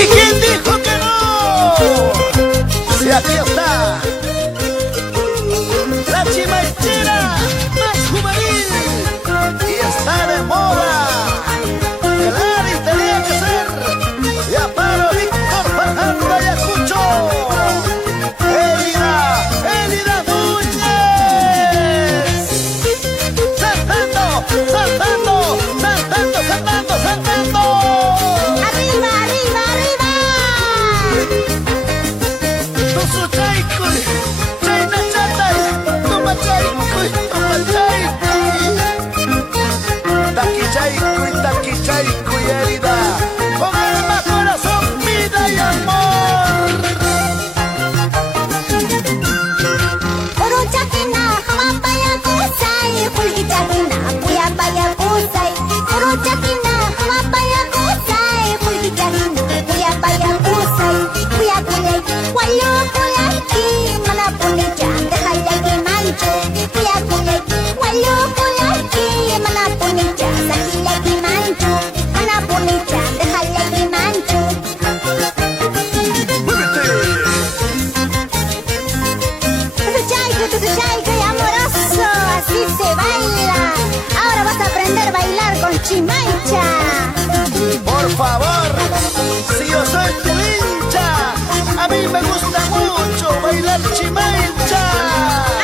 ¿Y quién dijo que no? Si aquí está la chimanchera más juvenil y está de moda. Claro, y tenía que ser de Aparo, Víctor, Fajardo, Ayacucho. Elida Núñez. Saltando, saltando, saltando, saltando, saltando. ¡Arriba, arriba, arriba! Tusu chaykuy, chayna chatay, tuma chaykuy, tuma chaykuy. Taki chaykuy, herida, con alma, corazón, vida y amor. Uruchakina, hawapaya kusay, hulgichakina, puyapaya kusay. Uruchakina, hawapaya kusay, hulgichakina, puyapaya kusay. Puyakulay, walukulaki, manapunichan, dejalaki mancho. Puyakulay, walukulaki, manapunichan, sakilaki mancho. Manapunichan, dejalaki mancho. Tu chayco y amoroso, así se baila. Ahora vas a aprender a bailar con Chimancha. Por favor, si yo soy tu hincha, a mí me gusta mucho bailar chimancha.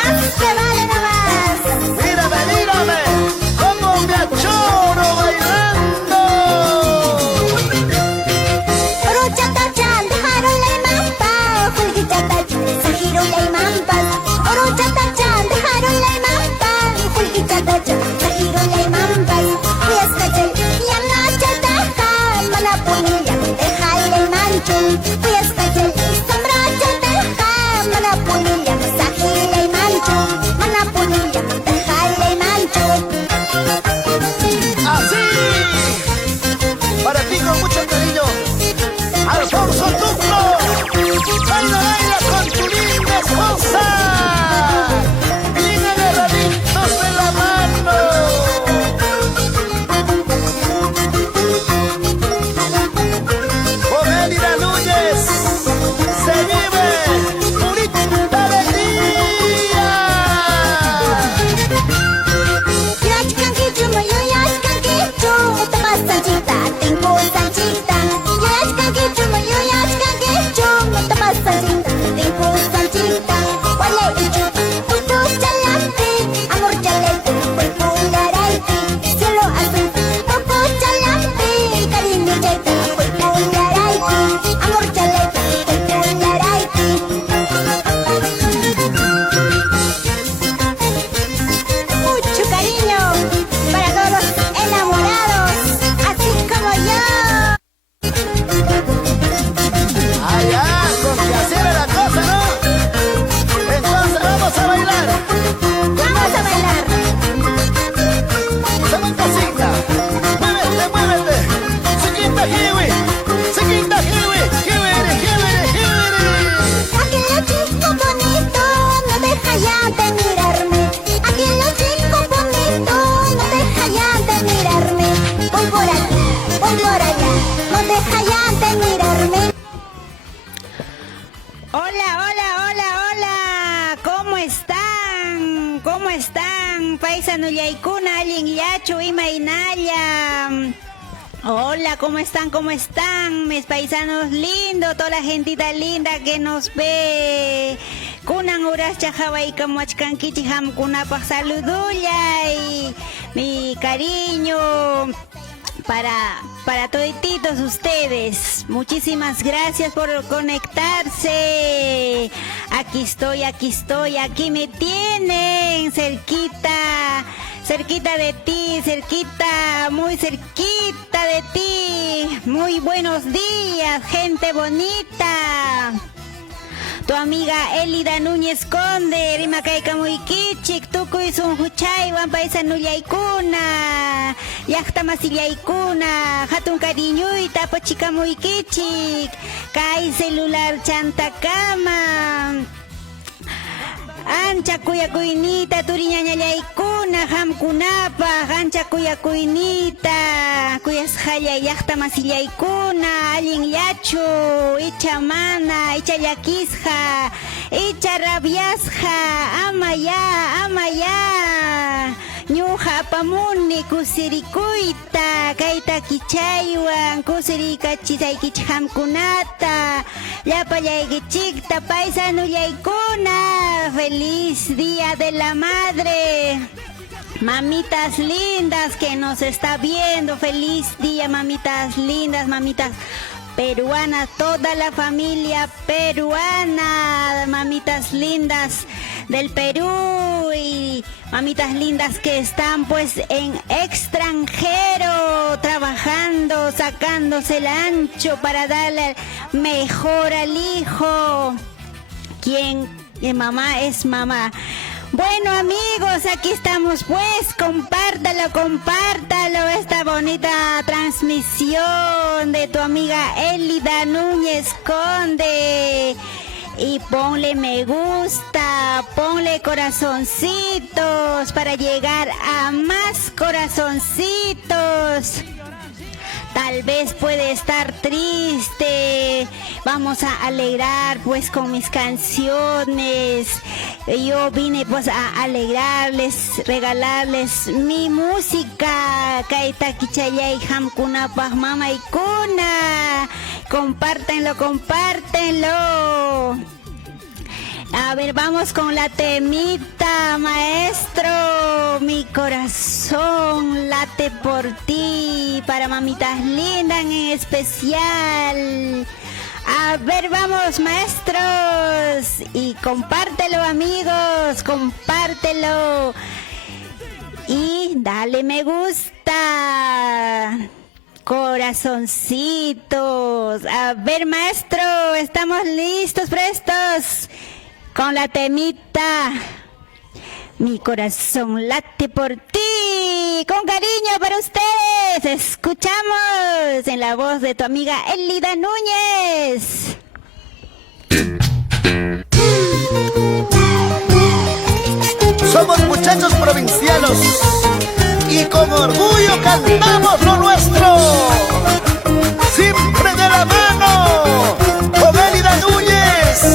¡Hazte vale nomás! Mírame, como me achoro bailando. Orochata-chan, dejaron la imampa. Julgichata-chan, sajiron la imampa. Orochata-chan, dejaron la imampa. Julgichata-chan, sajiron la imampa. Puyascachal, yanachataja, manapunilla, dejale el mancho. Puyascachal, sombrachataja, manapunilla, sajile el mancho. Manapunilla, dejale el mancho. Así, para ti con mucho cariño, Alfonso Tuclo. Baila con tu linda esposa. Bien agarraditos de la mano. Con Elida Núñez se vive purita alegría. Yachkankichu, mayo yachkankichu, tapas sanchita, tengo sanchita. Yachkankichu, mayo yachkankichu, tapas sanchita, tengo sanchita. Wale ichu, putu chalante, amor chalete, cuerpo laraite. Cielo azul, poco chalante, cariño chaita, cuerpo laraite. Amor chalete, cuerpo laraite. Mucho cariño para todos los enamorados, así como yo. Allá, con que así era la cosa, ¿no? Entonces vamos a bailar. Vamos a bailar. Toma casita, muévete. Chiquita hiwi, hiwiri. Aquel chico bonito no deja ya de mirarme. Aquel chico bonito no deja ya de mirarme. Voy por aquí, voy por allá, no deja ya de mirarme. Hola, ¿cómo están? ¿Cómo están? Paisano yaykuna, allin yachu, imaynalla. Hola, ¿cómo están? Mis paisanos lindos, toda la gentita linda que nos ve. Kunan uras chajawayka muachkankichi hamkunapaq saludullay. Mi cariño para todititos ustedes. Muchísimas gracias por conectarse. Aquí estoy, aquí me tienen cerquita de ti, muy cerquita de ti. Muy buenos días, gente bonita. Tu amiga Elida Núñez Conde, Rimakayka muy kichik, tukuy sun huchaywan paisanullaykuna, llaqtamasillaykuna, hatun cariñuyta apachika muy kichik, kay celular chantakama. Ancha kuyakuynita turiñañallaykuna hamkunapa, ancha kuyakuynita kuyasqalla llaqta masillaykuna allinllachu, icha mana, icha llakisqa, icha rabiasqa, ama ya ñuqa apamuni kusirikuyta kayta kichaywan kusirikachisaykichik hamkunata llapallaykichikta paisanullaykuna. Feliz Día de la Madre, mamitas lindas que nos está viendo. Feliz día, mamitas lindas, mamitas peruanas, toda la familia peruana, mamitas lindas del Perú y mamitas lindas que están pues en extranjero trabajando, sacándose el ancho para darle mejor al hijo. Quien mamá es mamá. Bueno, amigos, aquí estamos pues, compártalo esta bonita transmisión de tu amiga Elida Núñez Conde. Y ponle me gusta, ponle corazoncitos para llegar a más corazoncitos. Tal vez puede estar triste, vamos a alegrar pues con mis canciones. Yo vine pues a alegrarles, regalarles mi música. Kaita kichayay hamkunapaj mamaykuna. Compártenlo. A ver, vamos con la temita, maestro. Mi corazón late por ti, para mamitas lindas en especial. A ver, vamos, maestros. Y compártelo, amigos, compártelo. Y dale me gusta. Corazoncitos. A ver, maestro, estamos listos, prestos. Con la temita, mi corazón late por ti, con cariño para ustedes. Escuchamos en la voz de tu amiga Elida Núñez. Somos muchachos provincianos y con orgullo cantamos lo nuestro. Siempre de la mano con Elida Núñez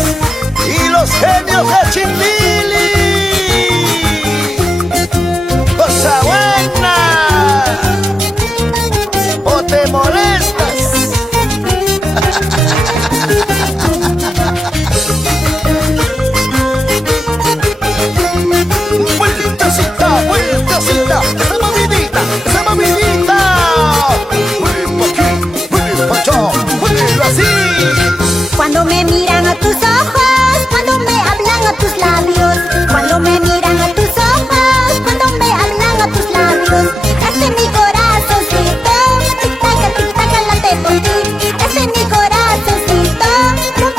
y los genios de Chimbili. Cosa buena, o te molestas. Vueltecita, esa movidita. Vuelvo aquí, vuelvo allá, vuelvo así. Cuando me miran a tus ojos, cuando me hablan a tus labios, cuando me miran a tus ojos, cuando me hablan a tus labios, este mi corazoncito, tic-tac, late por ti. Este mi corazoncito, pum,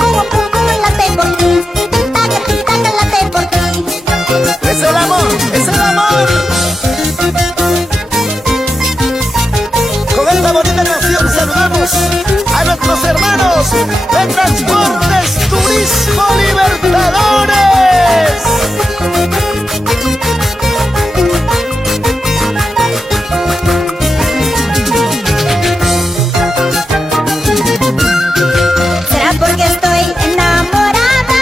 late por ti. Tic-tac, late por ti. Es el amor, es el amor. Con esta bonita canción saludamos a nuestros hermanos de Transportes Turismo Libertadores. ¿Será porque estoy enamorada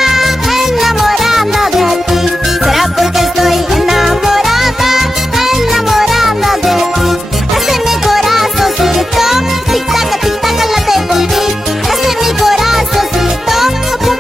de ti? ¿Será porque estoy enamorada de ti? Este es mi corazoncito, tic-tac, late por ti. Este es mi corazoncito, pum,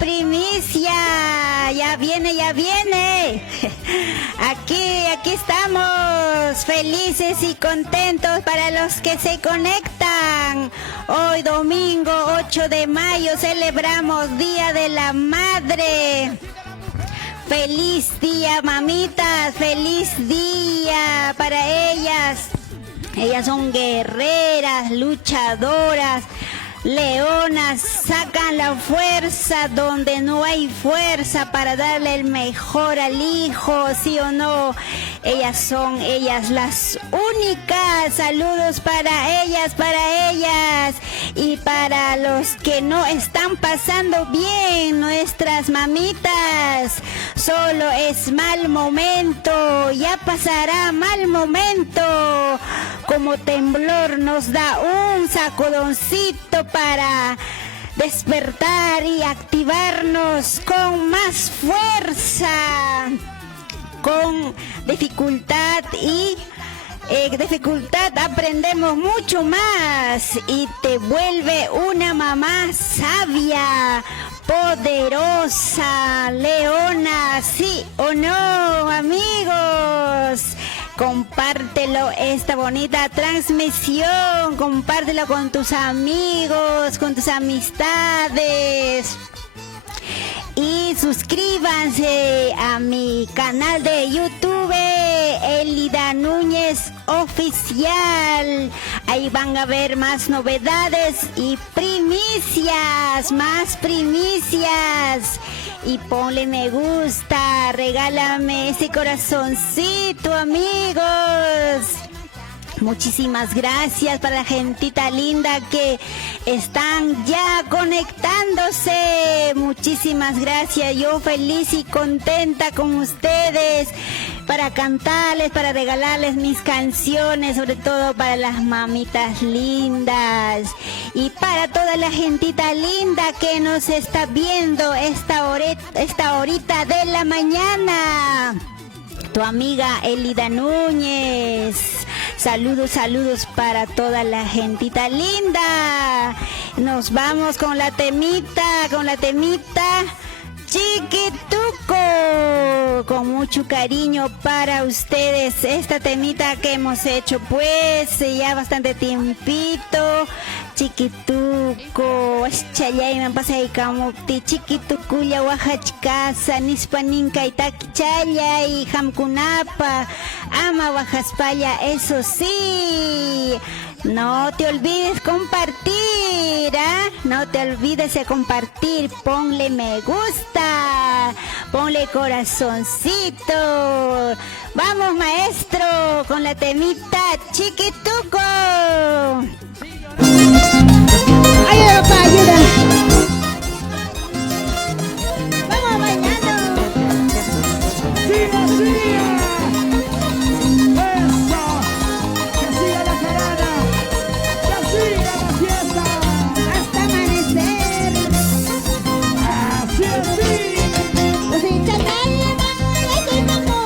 primicia. Ya viene, ya viene. Aquí estamos, felices y contentos para los que se conectan. Hoy domingo 8 de mayo celebramos Día de la Madre. Feliz día, mamitas, feliz día para ellas. Ellas son guerreras, luchadoras, leonas, sacan la fuerza donde no hay fuerza para darle el mejor al hijo, ¿sí o no? Ellas son las únicas. Saludos para ellas y para los que no están pasando bien, nuestras mamitas. Solo es mal momento, ya pasará mal momento. Como temblor nos da un sacudoncito para despertar y activarnos con más fuerza. Con dificultad aprendemos mucho más y te vuelve una mamá sabia, poderosa, leona, ¿sí o no, amigos? Compártelo, esta bonita transmisión, compártelo con tus amigos, con tus amistades. Y suscríbanse a mi canal de YouTube, Elida Núñez Oficial. Ahí van a ver más novedades y primicias, más primicias. Y ponle me gusta, regálame ese corazoncito, amigos. Muchísimas gracias para la gentita linda que están ya conectándose. Muchísimas gracias. Yo feliz y contenta con ustedes para cantarles, para regalarles mis canciones, sobre todo para las mamitas lindas y para toda la gentita linda que nos está viendo esta horita de la mañana. Tu amiga Elida Núñez. Saludos para toda la gentita linda. Nos vamos con la temita Chiquituco. Con mucho cariño para ustedes. Esta temita que hemos hecho pues ya bastante tiempito. Chiquituco, chayay me pasa y kamuti chiquituco ya wajachkasa nispaninka itaki chayay hamkunapa ama wajaspaya, eso sí. No te olvides compartir, no te olvides de compartir, ponle me gusta, ponle corazoncito. Vamos maestro con la temita Chiquituco. Ayuda, papá, ayuda. Vamos bailando. ¡Siga, siga! ¡Eso! ¡Que siga la jarana! ¡Que siga la fiesta! Hasta amanecer. ¡Así, así! Los hinchas del amor, los hinchas del amor.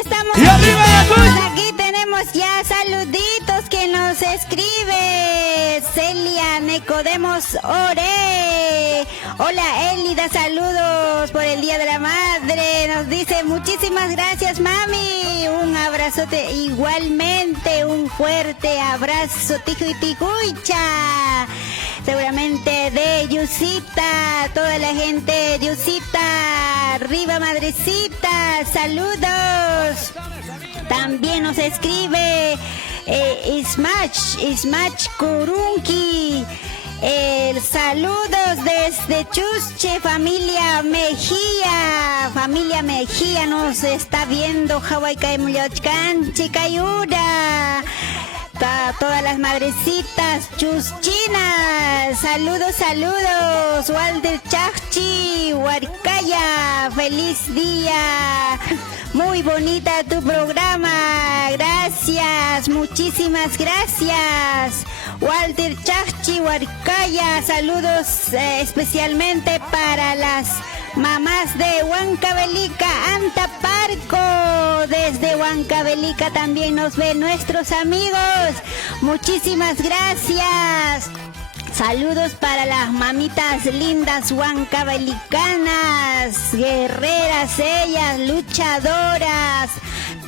estamos. ¡Y arriba Ayacucho! Aquí tenemos ya saluditos que nos escribe Celia Nicodemos Ore. Hola Elida, saludos por el Día de la Madre. Nos dice muchísimas gracias mami. Un abrazote igualmente, un fuerte abrazo tijo y ticucha. Seguramente de Yusita, toda la gente de Yusita, arriba madrecita, saludos. También nos escribe Ismach Kurunki. Saludos desde Chusche, familia Mejía. Familia Mejía nos está viendo. Hawaii Kaimulyochkan, Chicayura. Todas las madrecitas chuschinas. Saludos, saludos. Walter Chachi, Huarcaya. Feliz día. Muy bonita tu programa. Gracias, muchísimas gracias. Walter Chachi, Huarcaya. Saludos especialmente para las mamás de Huancavelica, Antaparco. Desde Huancavelica también nos ven nuestros amigos. Muchísimas gracias. Saludos para las mamitas lindas huancavelicanas, guerreras ellas, luchadoras,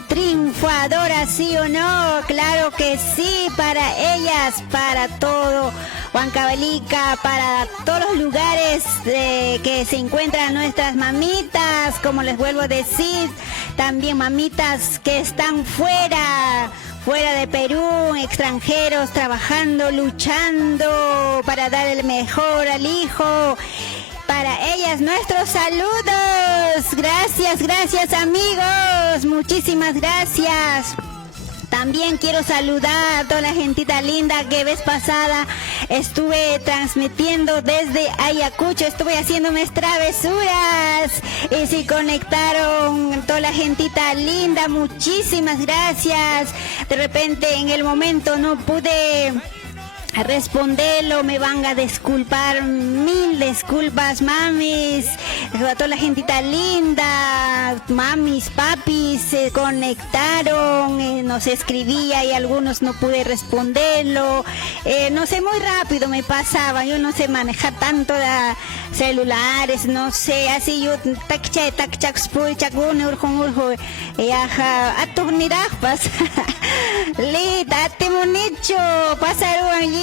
triunfadoras, ¿sí o no? Claro que sí, para ellas, para todo Huancavelica, para todos los lugares que se encuentran nuestras mamitas, como les vuelvo a decir, también mamitas que están fuera de Perú, extranjeros, trabajando, luchando para dar el mejor al hijo. Para ellas nuestros saludos. Gracias amigos, muchísimas gracias. También quiero saludar a toda la gentita linda que vez pasada estuve transmitiendo desde Ayacucho, estuve haciendo mis travesuras y se conectaron toda la gentita linda, muchísimas gracias. De repente en el momento no pude responderlo, me van a disculpar, mil disculpas mamis, a toda la gentita linda, mamis, papis se conectaron, nos escribía y algunos no pude responderlo, no sé, muy rápido me pasaba, yo no sé manejar tanto de celulares, no sé, así yo Lita, temonicho, pasaron yo.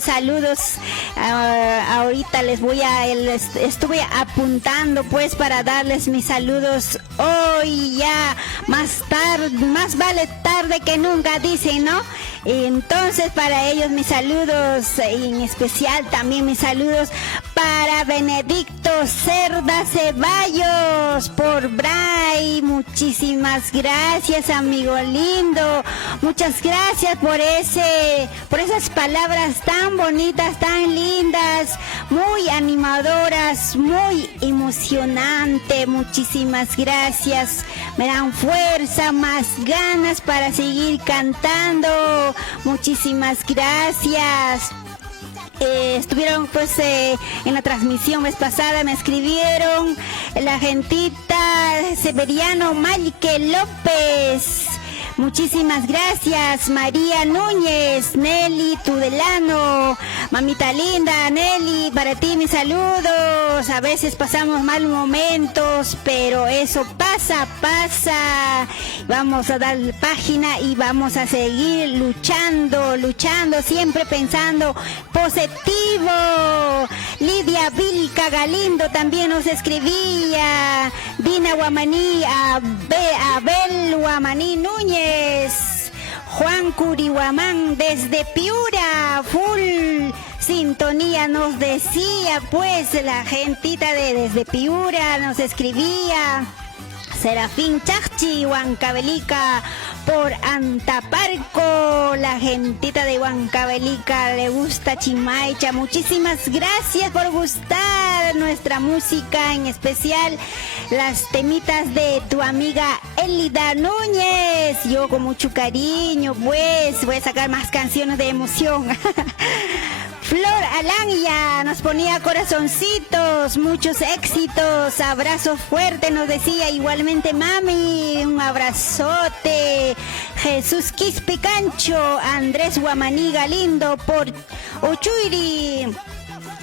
Saludos. Ahorita estuve apuntando pues para darles mis saludos hoy ya más vale tarde que nunca, dicen, ¿no? Entonces para ellos mis saludos, en especial también mis saludos para Benedicto Cerda Ceballos por Bray. Muchísimas gracias, amigo lindo. Muchas gracias por esas palabras tan bonitas, tan lindas, muy animadoras, muy emocionante. Muchísimas gracias. Me dan fuerza, más ganas para seguir cantando. Muchísimas gracias. Estuvieron pues en la transmisión vez pasada, me escribieron la gentita Severiano Malque López. Muchísimas gracias, María Núñez, Nelly Tudelano, mamita linda, Nelly, para ti mis saludos. A veces pasamos mal momentos, pero eso pasa. Vamos a dar página y vamos a seguir luchando, siempre pensando positivo. Lidia Vilca Galindo también nos escribía, Dina Guamaní, Abel Guamaní Núñez, Juan Curihuamán desde Piura, full sintonía nos decía, pues la gentita desde Piura nos escribía. Serafín Chachi, Huancavelica por Antaparco, la gentita de Huancavelica le gusta Chimaicha. Muchísimas gracias por gustar nuestra música, en especial las temitas de tu amiga Elida Núñez. Yo con mucho cariño pues voy a sacar más canciones de emoción. Flor Alanya nos ponía corazoncitos, muchos éxitos, abrazo fuerte, nos decía igualmente mami, un abrazote. Jesús Quispecancho, Andrés Guamaniga lindo por Uchuiri,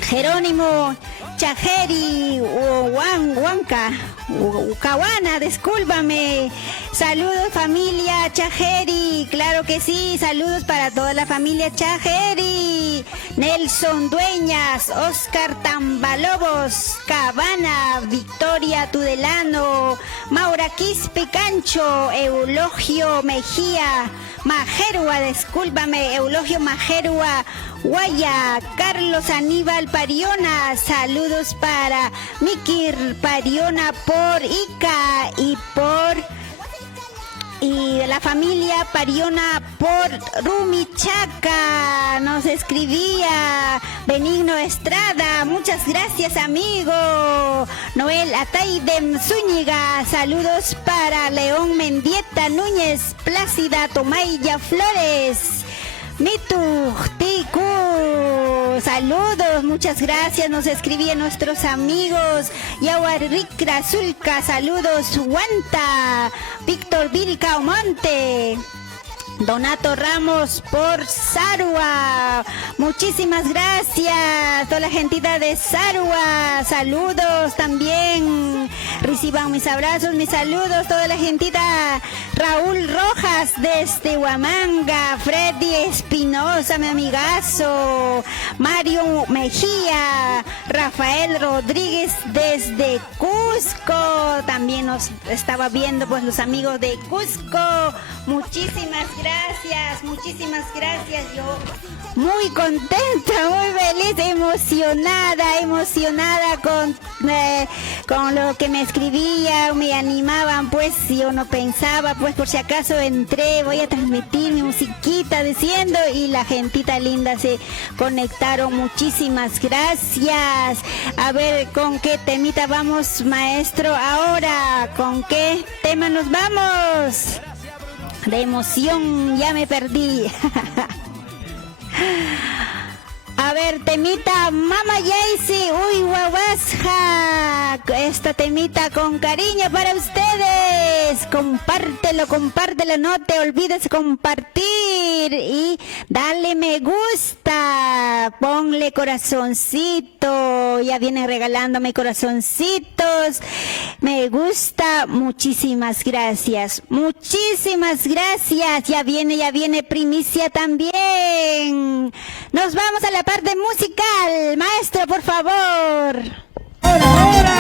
Jerónimo Chajeri, Huanca, Ucahuana, discúlpame. Saludos familia Chajeri, claro que sí, saludos para toda la familia Chajeri. Nelson Dueñas, Oscar Tambalobos, Cabana, Victoria Tudelano, Maura Quispe Cancho, Eulogio Mejía, Majerua, discúlpame, Eulogio Majerua, Guaya, Carlos Aníbal Pariona, saludos para Mikir Pariona por Ica y la familia Pariona por Rumichaca. Nos escribía Benigno Estrada, muchas gracias amigo. Noel Ataidem Zúñiga, saludos para León Mendieta Núñez, Plácida Tomaya Flores. Mitu, Tiku, saludos, muchas gracias, nos escribían nuestros amigos. Yahuarricra Zulca, saludos, Huanta, Víctor Vilca Monte. Donato Ramos por Sarua, muchísimas gracias, toda la gentita de Sarua, saludos también, reciban mis abrazos, mis saludos, toda la gentita. Raúl Rojas desde Huamanga, Freddy Espinosa, mi amigazo, Mario Mejía, Rafael Rodríguez desde Cusco, también nos estaba viendo pues los amigos de Cusco, muchísimas gracias, yo muy contenta, muy feliz, emocionada con lo que me escribían, me animaban, pues yo no pensaba, pues por si acaso entré, voy a transmitir mi musiquita diciendo, y la gentita linda se conectaron, muchísimas gracias. A ver, ¿con qué temita vamos, maestro? Ahora, ¿con qué tema nos vamos? De emoción, ya me perdí. A ver, temita Mama Yaisi, uy, guaguasja. Esta temita con cariño para ustedes. Compártelo, no te olvides compartir y dale me gusta. Ponle corazoncito. Ya vienen regalándome corazoncitos. Me gusta, muchísimas gracias. Ya viene primicia también. Nos vamos a la parte musical. Maestro, por favor. ¡Hora!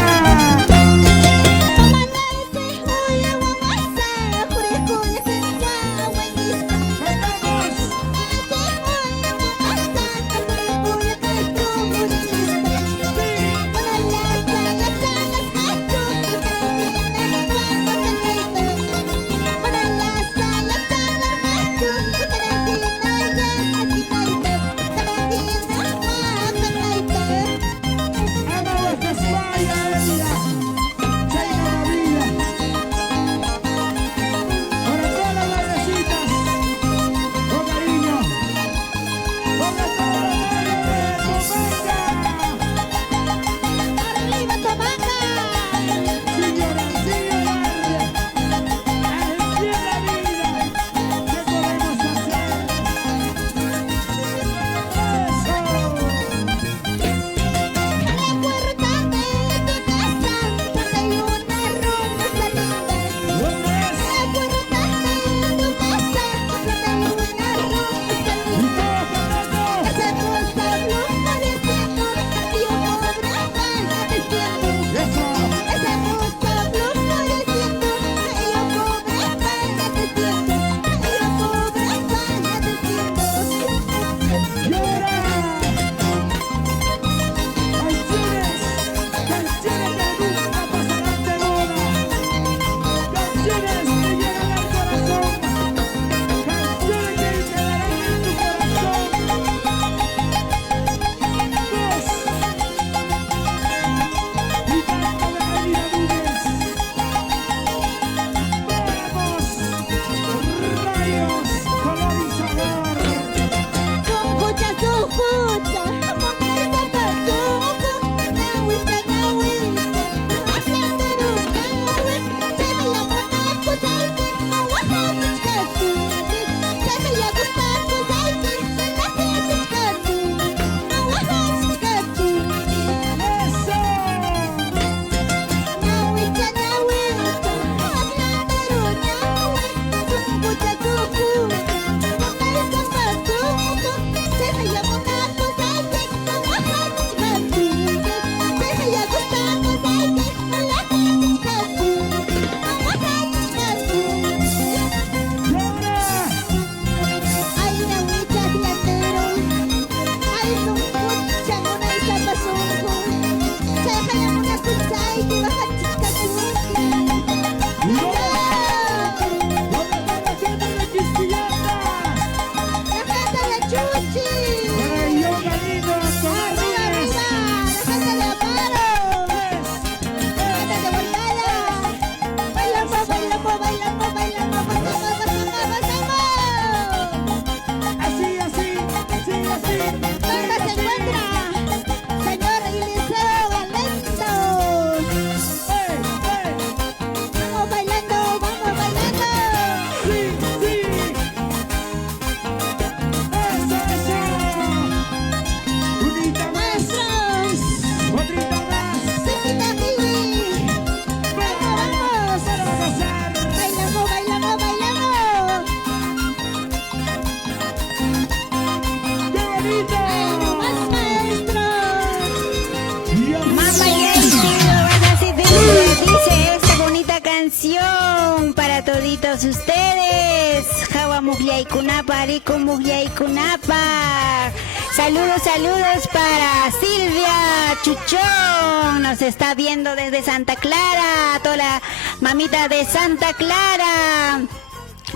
toditos ustedes. Jawa Mugliaikunapa, Arico Mugliaikunapa. Saludos para Silvia Chuchón, nos está viendo desde Santa Clara, toda la mamita de Santa Clara.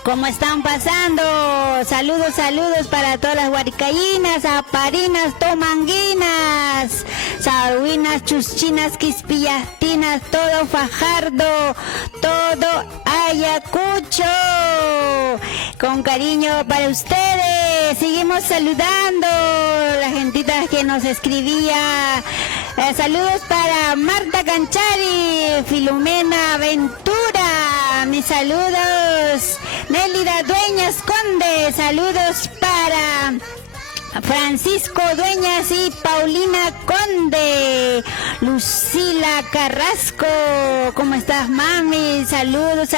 ¿Cómo están pasando? Saludos para todas las huaricayinas, aparinas, tomanguinas, saruinas, chuschinas, quispillastinas, todo Fajardo, todo Ayacucho. Con cariño para ustedes. Seguimos saludando la gentita que nos escribía. Saludos para Marta Canchari, Filomena Ventura. Mis saludos. Nélida Dueñas Conde, saludos para Francisco Dueñas y Paulina Conde. Lucila Carrasco, ¿cómo estás, mami? Saludos,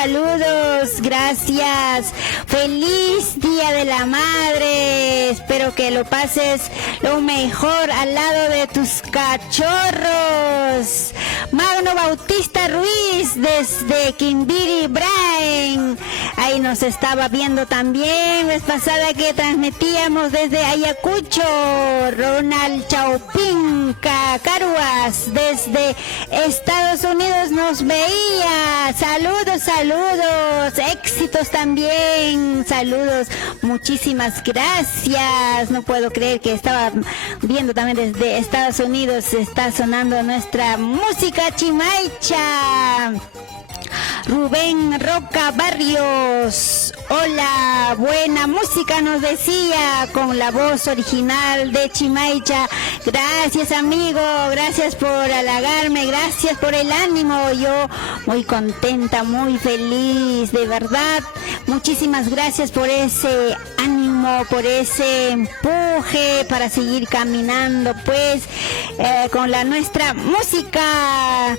gracias. Feliz Día de la Madre. Espero que lo pases lo mejor al lado de tus cachorros. Magno Bautista Ruiz desde Quimbiri, Brain. Ahí nos estaba viendo también vez pasada que transmitíamos desde Ayacucho. Ronald Chaupín Caruas desde Estados Unidos nos veía. Saludos, éxitos también. Saludos, muchísimas gracias. No puedo creer que estaba viendo también desde Estados Unidos. Está sonando nuestra música chimaicha. Rubén Roca Barrios, hola, buena música nos decía con la voz original de Chimaicha. Gracias, amigo, gracias por halagarme, gracias por el ánimo. Yo muy contenta, muy feliz, de verdad. Muchísimas gracias por ese ánimo, por ese empuje para seguir caminando pues con la nuestra música.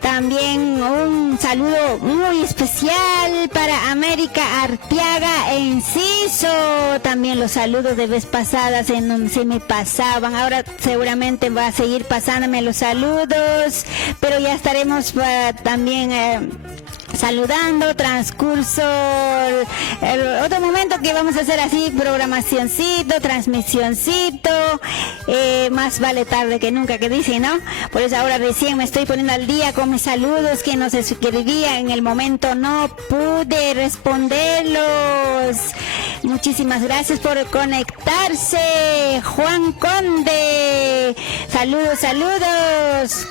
También un saludo muy especial para América Arteaga Enciso. También los saludos de vez pasadas en donde se me pasaban. Ahora seguramente va a seguir pasándome los saludos, pero ya estaremos también saludando, transcurso, otro momento que vamos a hacer así, programacioncito, transmisioncito, más vale tarde que nunca, que dicen, ¿no? Por eso ahora recién me estoy poniendo al día con mis saludos que nos escribía en el momento, no pude responderlos. Muchísimas gracias por conectarse, Juan Conde, saludos.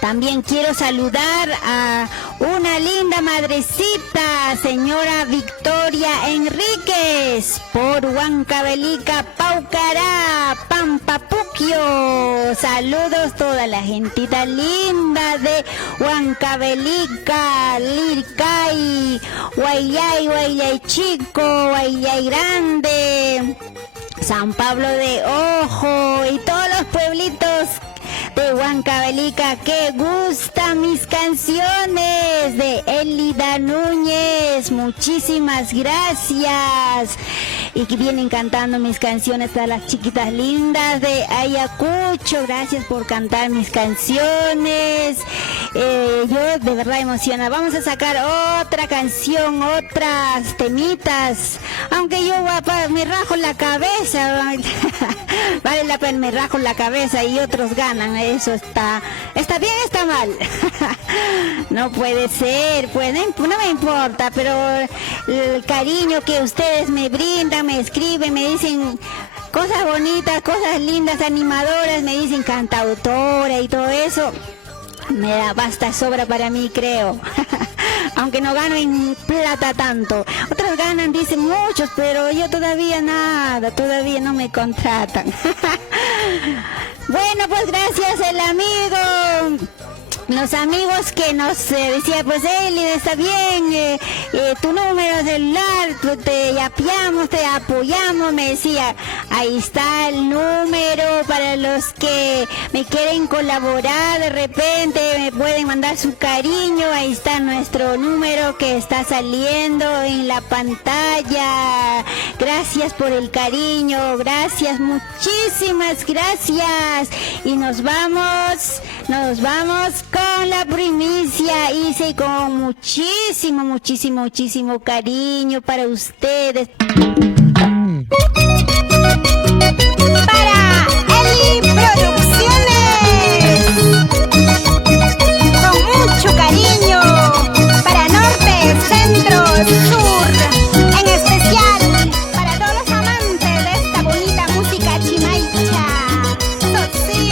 También quiero saludar a una linda madrecita, señora Victoria Enríquez, por Huancavelica, Paucará, Pampapuquio. Saludos toda la gentita linda de Huancavelica, Lircay, Guayay Chico, Guayay Grande, San Pablo de Ojo y todos los pueblitos de Huancavelica que gustan mis canciones, de Elida Núñez. Muchísimas gracias. Y que vienen cantando mis canciones a las chiquitas lindas de Ayacucho. Gracias por cantar mis canciones. Yo de verdad emocionada. Vamos a sacar otra canción, otras temitas. Aunque yo me rajo la cabeza. Vale la pena, me rajo la cabeza y otros ganan. Eso está bien, está mal. No puede ser, pues no me importa, pero el cariño que ustedes me brindan, me escriben, me dicen cosas bonitas, cosas lindas, animadoras, me dicen cantautora y todo eso, me da basta sobra para mí, creo. Aunque no gano en plata tanto. Otros ganan, dicen muchos, pero yo todavía nada, todavía no me contratan. Bueno, pues gracias el amigo. Los amigos que nos decía, pues Eli, está bien, tu número celular, te apoyamos, me decía, ahí está el número para los que me quieren colaborar, de repente me pueden mandar su cariño, ahí está nuestro número que está saliendo en la pantalla. Gracias por el cariño, gracias, muchísimas gracias. Y nos vamos con la primicia hice y con muchísimo, muchísimo, muchísimo cariño para ustedes. Para Eli Producciones, con mucho cariño, para Norte, Centro, Sur, en especial para todos los amantes de esta bonita música chimaicha. Sí.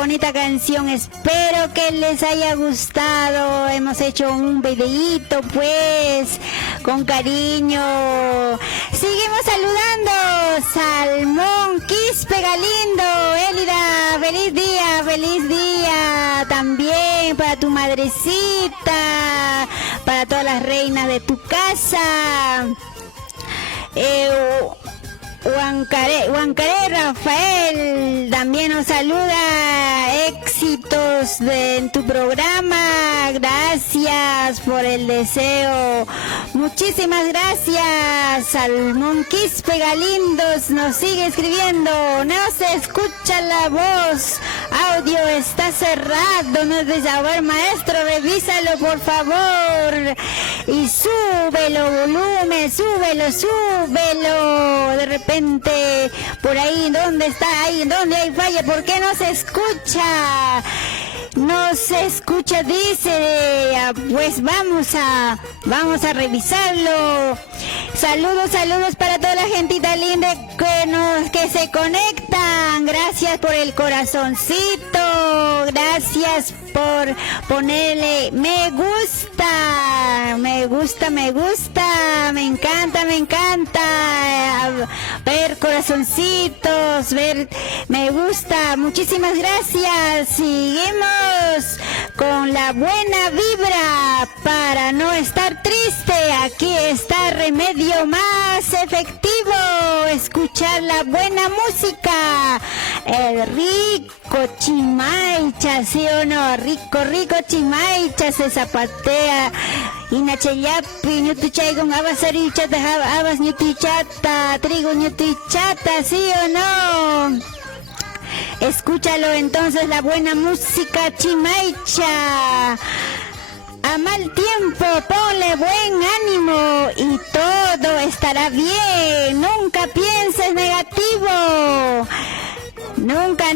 bonita canción. Espero que les haya gustado. Hemos hecho un videíto pues con cariño. Seguimos saludando. Salmón Quispe Galindo. Elida, feliz día. También para tu madrecita, para todas las reinas de tu casa. Huancaré Rafael también nos saluda. Éxitos en tu programa. Gracias por el deseo. Muchísimas gracias. Salmón Quispe Galindos nos sigue escribiendo. No se escucha la voz. Audio está cerrado. No es de saber, maestro. Revísalo, por favor. Y súbelo, volumen. Súbelo. De repente, por ahí, ¿dónde está? Ahí, ¿dónde hay falla? ¿Por qué no se escucha? No se escucha, dice. Pues vamos a revisarlo. Saludos para toda la gentita linda que se conectan. Gracias por el corazoncito. Gracias por ponerle me gusta. Me encanta. Ver corazoncitos, ver me gusta. Muchísimas gracias. Seguimos con la buena vibra para no estar triste. Aquí está remedio más efectivo. Escuchar la buena música. El rico chimaicha, ¿sí o no? Rico chimaicha se zapatea. Inachayapi, ñutuchay con habas arichata, habas ñutichata, trigo ñutichata, ¿sí o no? Escúchalo entonces, la buena música chimaicha. A mal tiempo, ponle buen ánimo y todo estará bien. Nunca pienses negativo. Nunca.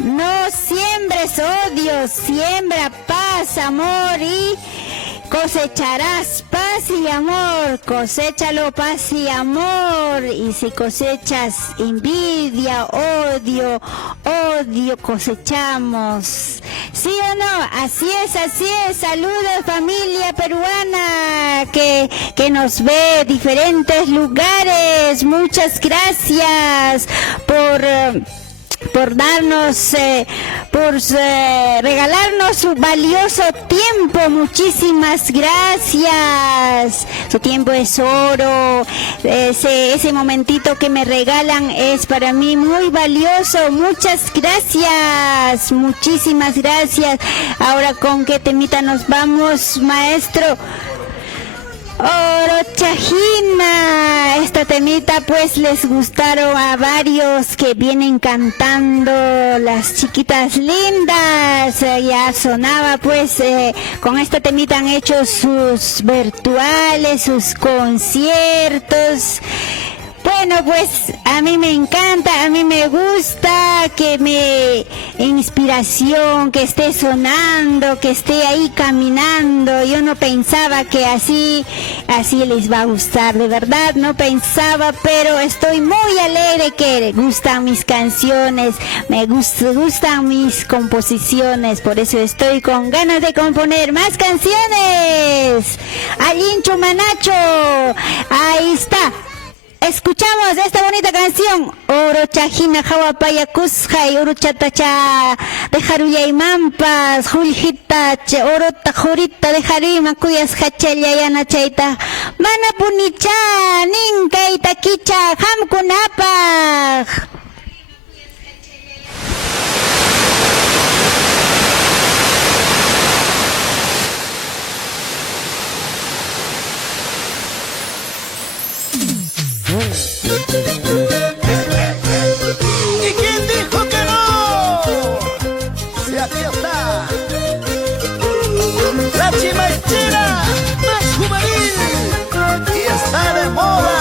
No siembres odio, siembra paz, amor y cosecharás paz y amor. Coséchalo, paz y amor. Y si cosechas envidia, odio, cosechamos. ¿Sí o no? Así es. Saludos, familia peruana que nos ve de diferentes lugares. Muchas gracias por darnos, regalarnos su valioso tiempo. Muchísimas gracias. Su tiempo es oro. Ese momentito que me regalan es para mí muy valioso. Muchas gracias. Muchísimas gracias. Ahora, ¿con qué temita nos vamos, maestro? Orochajina, esta temita pues les gustaron a varios que vienen cantando, las chiquitas lindas. Ya sonaba pues, con esta temita han hecho sus virtuales, sus conciertos. Bueno, pues a mí me encanta, a mí me gusta que me inspiración, que esté sonando, que esté ahí caminando. Yo no pensaba que así les va a gustar, de verdad no pensaba, pero estoy muy alegre que gustan mis canciones, me gustan mis composiciones, por eso estoy con ganas de componer más canciones. Alincho Manacho, ahí está. Escuchamos esta bonita canción. Orochajina Hawapaya Kushai, Orochatacha de Haruyay Mampas, Juljita, Orota Jurita de Harima, Cuyas Hachayana Chaita, Mana Punicha, Ninka Itakicha, Hamkunapa. ¿Y quién dijo que no? Si aquí está la chimaichera más juvenil y está de moda.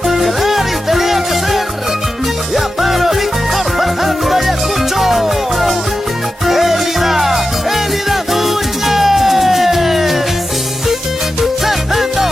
Claro, y tenía que ser. Y a paro Víctor Fernando Ayacucho. Elida Núñez. Saltando.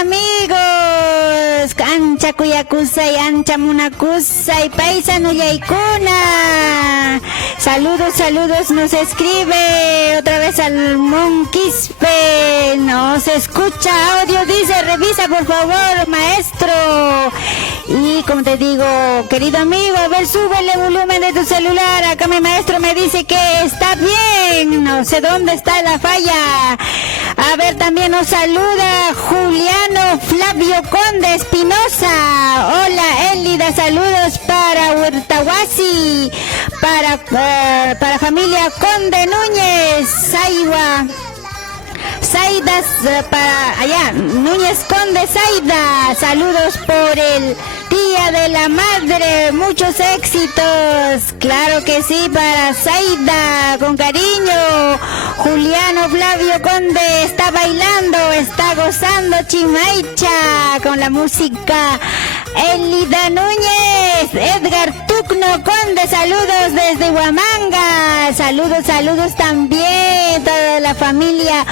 amigos, ancha cuyacusa y ancha munacusa y paisano yaicuna. Saludos, saludos, nos escribe otra vez al Monquispe. Nos escucha audio, dice, revisa por favor, maestro. Y como te digo, querido amigo, a ver, súbele el volumen de tu celular. Acá mi maestro me dice que está bien. No sé dónde está la falla. A ver, también nos saluda Juliano Flavio Conde Espinosa. Hola, Elida, saludos para Huertahuasi, para familia Conde Núñez, Zaidas, para allá, Núñez Conde Zaida, saludos por el Día de la Madre, muchos éxitos, claro que sí, para Zaida, con cariño. Juliano Flavio Conde está bailando, está gozando Chimaicha con la música. Elida Núñez, Edgar Tucno Conde, saludos desde Huamanga, saludos también, toda la familia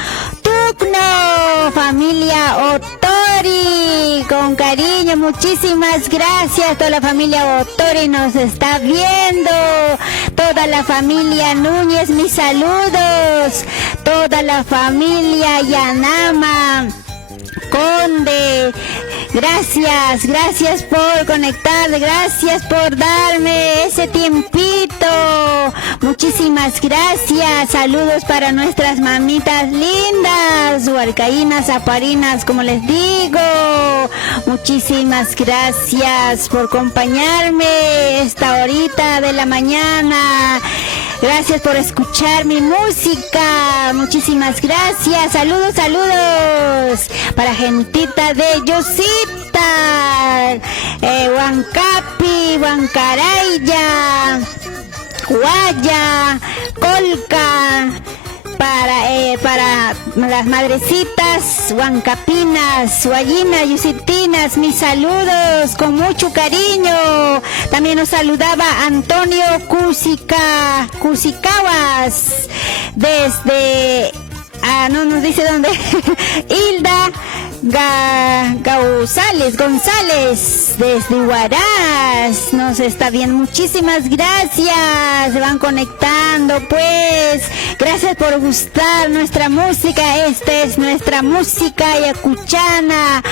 Tucno, familia Otori, con cariño, muchísimas gracias, toda la familia Otori nos está viendo, toda la familia Núñez, mis saludos, toda la familia Yanama Conde, gracias por conectar, gracias por darme ese tiempito, muchísimas gracias, saludos para nuestras mamitas lindas, huarcaínas, aparinas, como les digo, muchísimas gracias por acompañarme esta horita de la mañana. Gracias por escuchar mi música. Muchísimas gracias. Saludos para gentita de Yosita, Huancapi, Huancaraya, Guaya, Colca. Para las madrecitas huancapinas, huayinas, yusitinas, mis saludos con mucho cariño. También nos saludaba Antonio Cusicawas desde, no nos dice dónde, Hilda González desde Huaraz nos está viendo, muchísimas gracias, se van conectando pues, gracias por gustar nuestra música, esta es nuestra música yacuchana,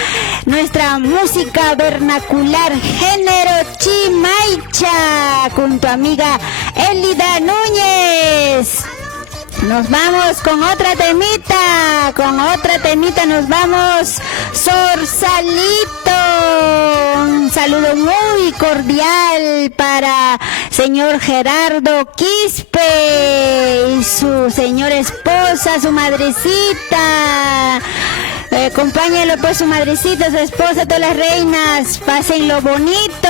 nuestra música vernacular, género Chimaicha, con tu amiga Elida Núñez. Nos vamos con otra temita, nos vamos, Sorsalito. Un saludo muy cordial para señor Gerardo Quispe y su señora esposa, su madrecita. Acompáñenlo pues, su madrecita, su esposa, todas las reinas, pásenlo bonito,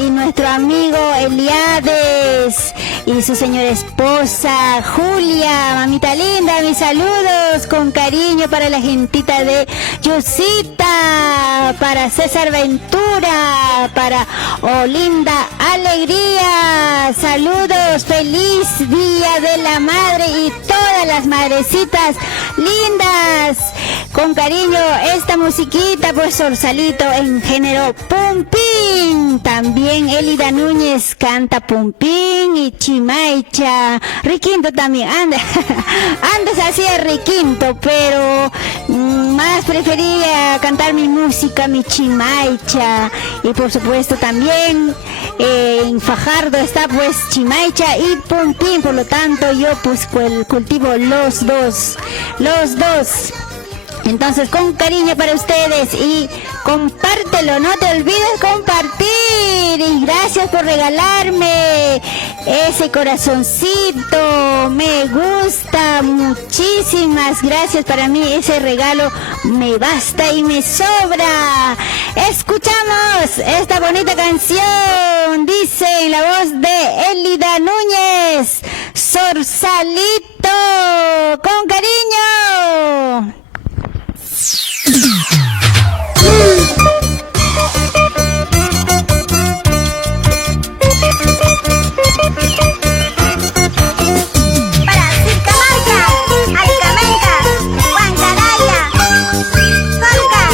y nuestro amigo Eliades y su señora esposa Julia, mamita linda, mis saludos con cariño para la gentita de Yusita, para César Ventura, para Olinda Alegría, saludos, feliz Día de la Madre y todas las madrecitas lindas. Con cariño, esta musiquita, pues Sorsalito en género Pumpín. También Elida Núñez canta Pumpín y Chimaicha. Riquinto también, antes hacía Riquinto, pero más prefería cantar mi música, mi Chimaicha. Y por supuesto también en Fajardo está pues Chimaicha y Pumpín, por lo tanto yo pues cultivo los dos. Entonces, con cariño para ustedes, y compártelo, no te olvides compartir, y gracias por regalarme ese corazoncito, me gusta, muchísimas gracias, para mí ese regalo me basta y me sobra. Escuchamos esta bonita canción, dice en la voz de Elida Núñez, Sorsalito, con cariño. Para Circamarca, Alcamenca, Huancaraya, Colca,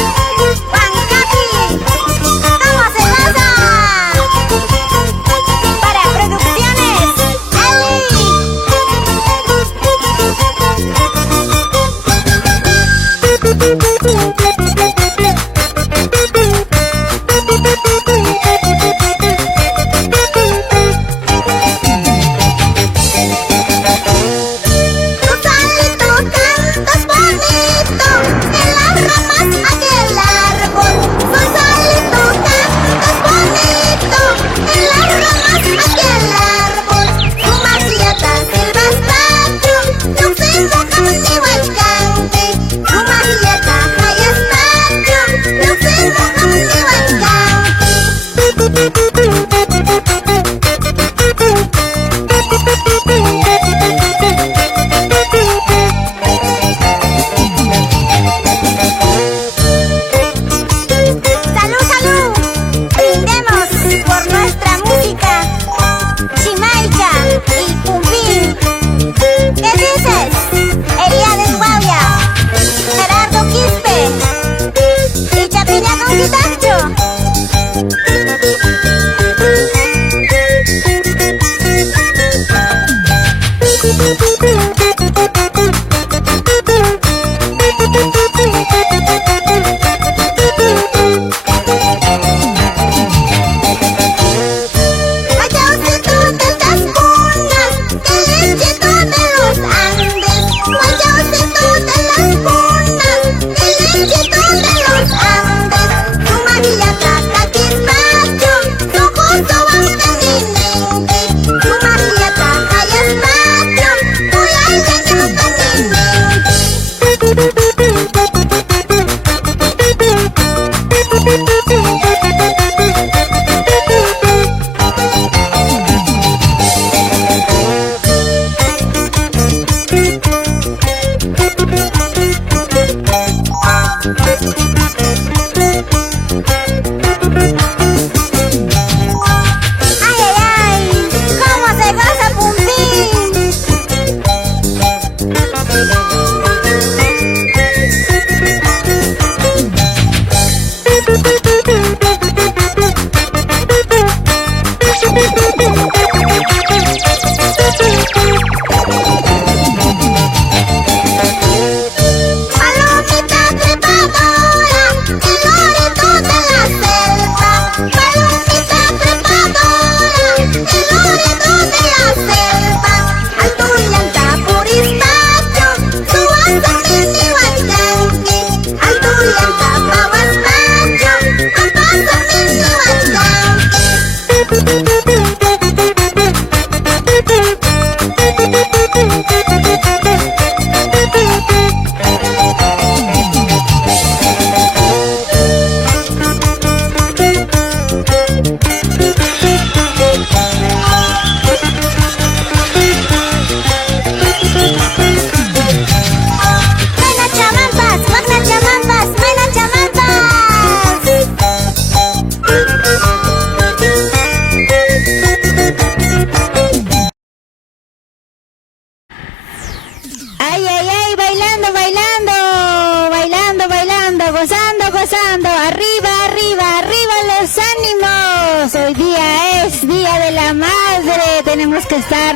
tenemos que estar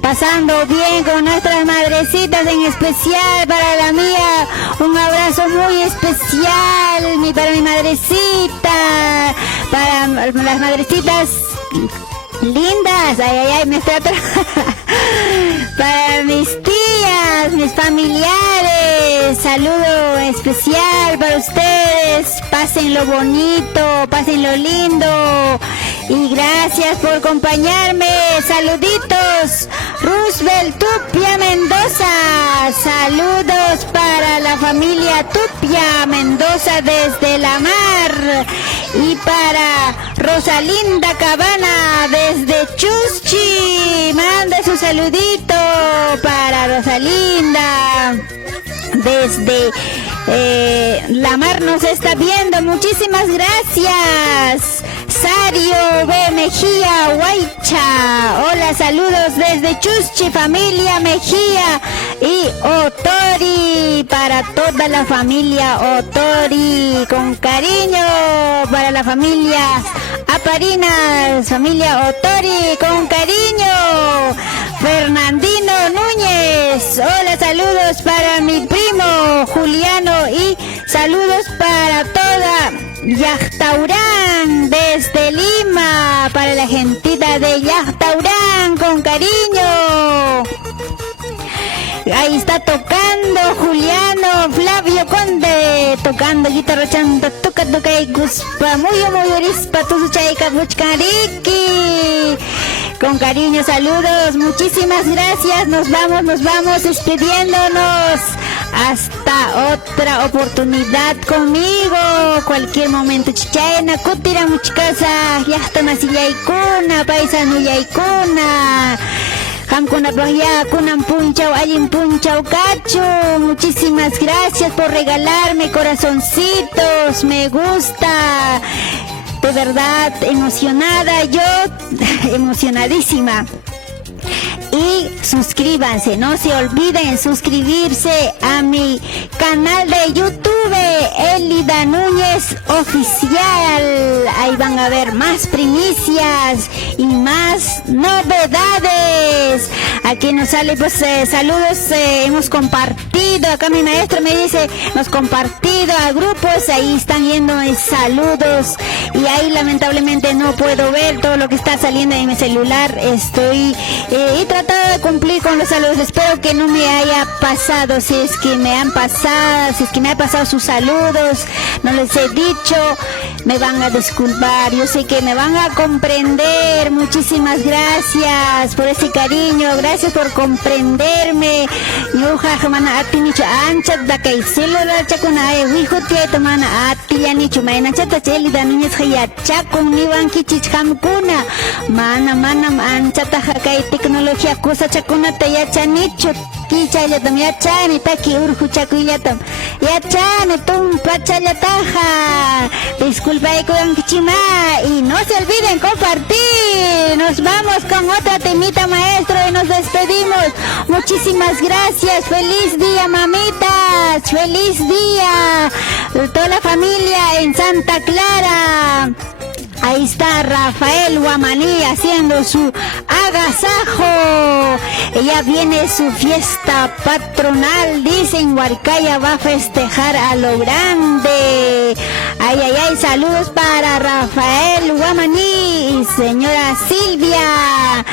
pasando bien con nuestras madrecitas, en especial para la mía, un abrazo muy especial para mi madrecita, para las madrecitas lindas, me estoy para mis tías, mis familiares, saludo especial para ustedes, pasen lo bonito, pasen lo lindo y gracias por acompañarme. Saluditos, Roosevelt Tupia Mendoza, saludos para la familia Tupia Mendoza desde La Mar y para Rosalinda Cabana desde Chuschi, manda su saludito para Rosalinda desde La Mar, nos está viendo, muchísimas gracias. Sario B. Mejía, Huaycha, hola, saludos desde Chuschi, familia Mejía y Otori, para toda la familia Otori, con cariño para la familia Aparinas, familia Otori, con cariño. Fernandino Núñez. Hola, saludos para mi primo Juliano y saludos para toda Yachtaurán desde Lima, para la gentita de Yachtaurán, con cariño. Ahí está tocando Juliano Flavio Conde, tocando guitarra chanta, toca y guspa, muy rispa, tu chaica buchcariki. Con cariño, saludos, muchísimas gracias, nos vamos despidiéndonos. Hasta otra oportunidad conmigo, cualquier momento chichayna, kutira muchkasa, yahta yaikuna, paisano yaikuna. Hamkuna Pahya, Kunan Punchau, Allin Punchau Cacho. Muchísimas gracias por regalarme corazoncitos, me gusta. De verdad, emocionada, yo emocionadísima. Y suscríbanse, no se olviden suscribirse a mi canal de YouTube, Elida Núñez Oficial. Ahí van a ver más primicias y más novedades. Aquí nos sale pues saludos, hemos compartido, acá mi maestra me dice, hemos compartido a grupos, ahí están yendo saludos y ahí lamentablemente no puedo ver todo lo que está saliendo en mi celular. Estoy he tratado de cumplir con los saludos, espero que no me haya pasado, si es que me han pasado sus saludos, no les he dicho, me van a disculpar, yo sé que me van a comprender. Muchísimas gracias por ese cariño, gracias por comprenderme. Yuja jamana ati nicho ancha da kai celular chakuna ay wijo tieto mana ati ya nicho maina chata Elida Núñez haya chakun niwan kichich hamkuna mana ancha ta kai tecnología cosa chakuna te ya chanicho kichaya tam ya chani taki urju chakuyatam ya chani tum pachaya taja. Disculpa con kichima y no se olviden compartir. Nos vamos con otra temita, maestro, y nos despedimos. Muchísimas gracias, feliz día, mamitas, feliz día toda la familia en Santa Clara. Ahí está Rafael Guamaní haciendo su agasajo. Ya viene su fiesta patronal, dicen Huarcaya va a festejar a lo grande. Ay, saludos para Rafael Guamaní y señora Silvia.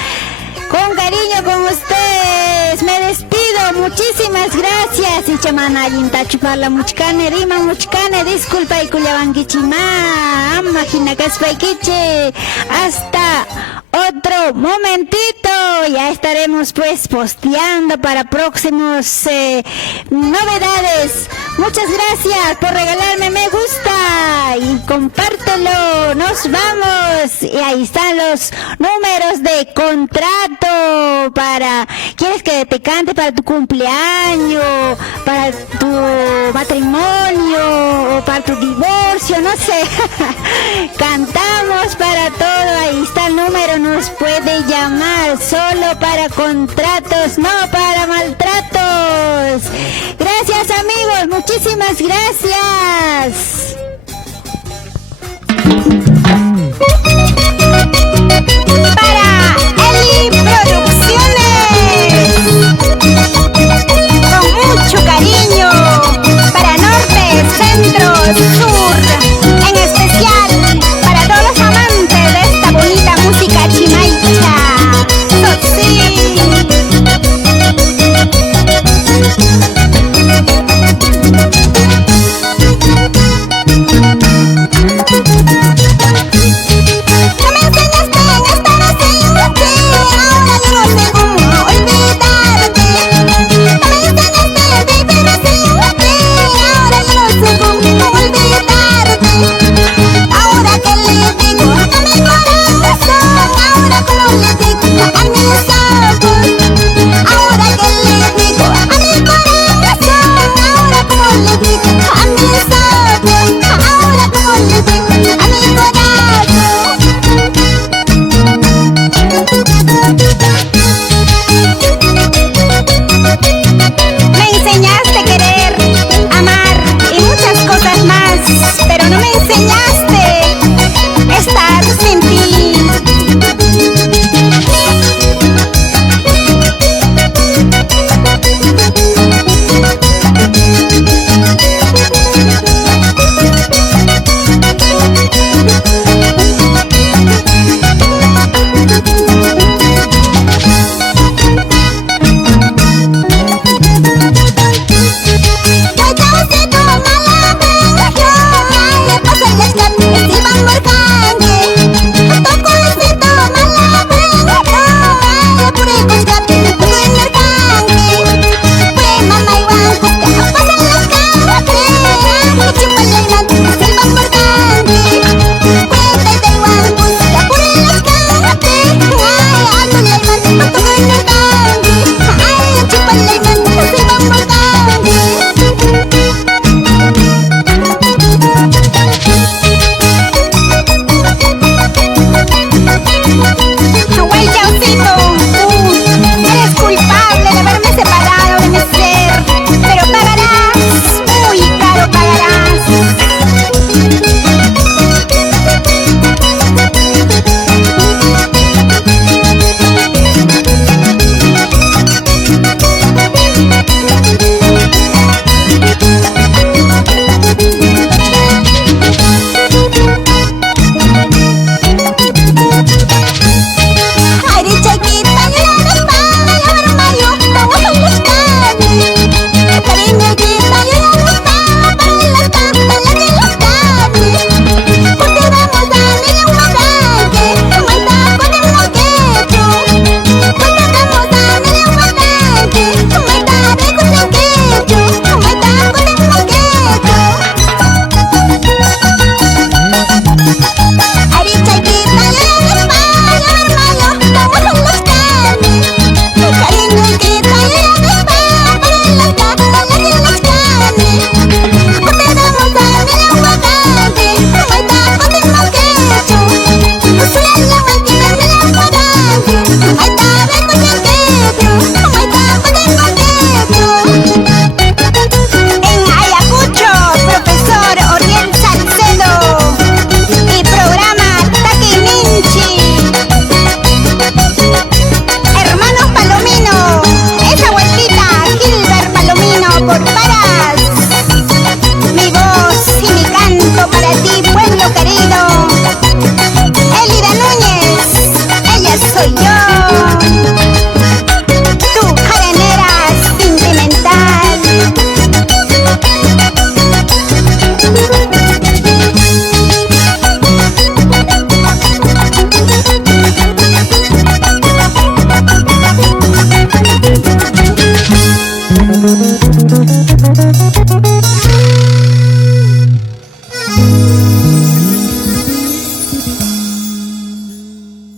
Con cariño con ustedes, me despido, muchísimas gracias. Y chamana yinta chuparla muchkane, rima muchkane, disculpa y kuyabankichima, imagina que es paiquiche. Hasta otro momentito, ya estaremos pues posteando para próximos novedades. Muchas gracias por regalarme me gusta y compártelo. Nos vamos y ahí están los números de contrato para, ¿quieres que te cante para tu cumpleaños, para tu matrimonio o para tu divorcio? No sé. Cantamos para todo, ahí está el número, nos puede llamar solo para contratos, no para maltratos. Gracias amigos, muchísimas gracias.